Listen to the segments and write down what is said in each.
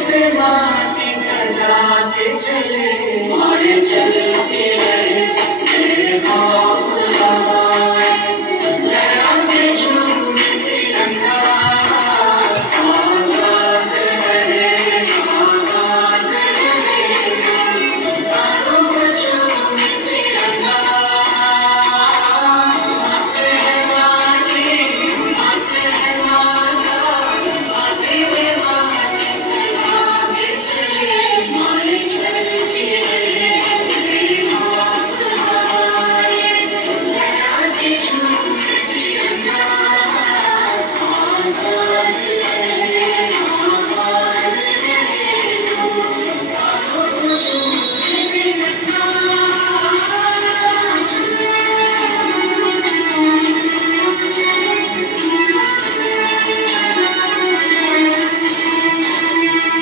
पे माटी सजा के चले, मारे चलते रहे मेरे खौफ हवाएं, लहराते झूम तिरंगा, आजाद रहे आबाद रहे, तारों को झूम तिरंगा, माँ से है माटी, माँ से है माता, माथे पे माटी सजा के चले, मारे चलती रहे मेरी खौफ हवाएं, लहराते झूम तिरंगा, आजाद रहे आबाद रहे, तारों को झूम तिरंगा।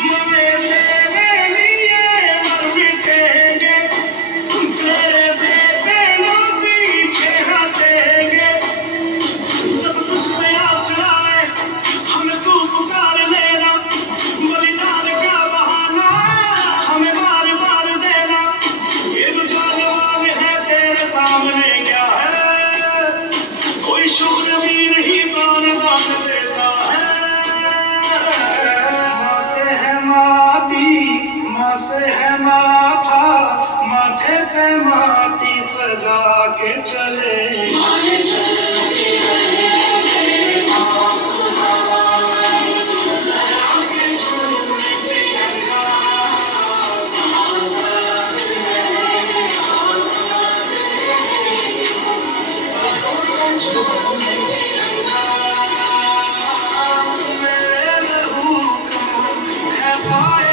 मरे तेरे लिए मर मिटेंगे, तेरे बेटे पीछे हटेंगे, जब तुझ पे आँच आए हमें तू पुकार लेना, बलिदान का बहाना हमें बार बार देना, ये जो जानवर है तेरे सामने क्या है, कोई शूरवीर ही प्राण दान देता है। माँ से है माटी, माँ से है माथा, माथे पे माटी सजा के चले, मारे चलते रहे मेरे खौफ हवाएं, लहराते झूम तिरंगा, आजाद रहे आबाद रहे, तारों को झूम तिरंगा, मेरे लहू का है फायदा।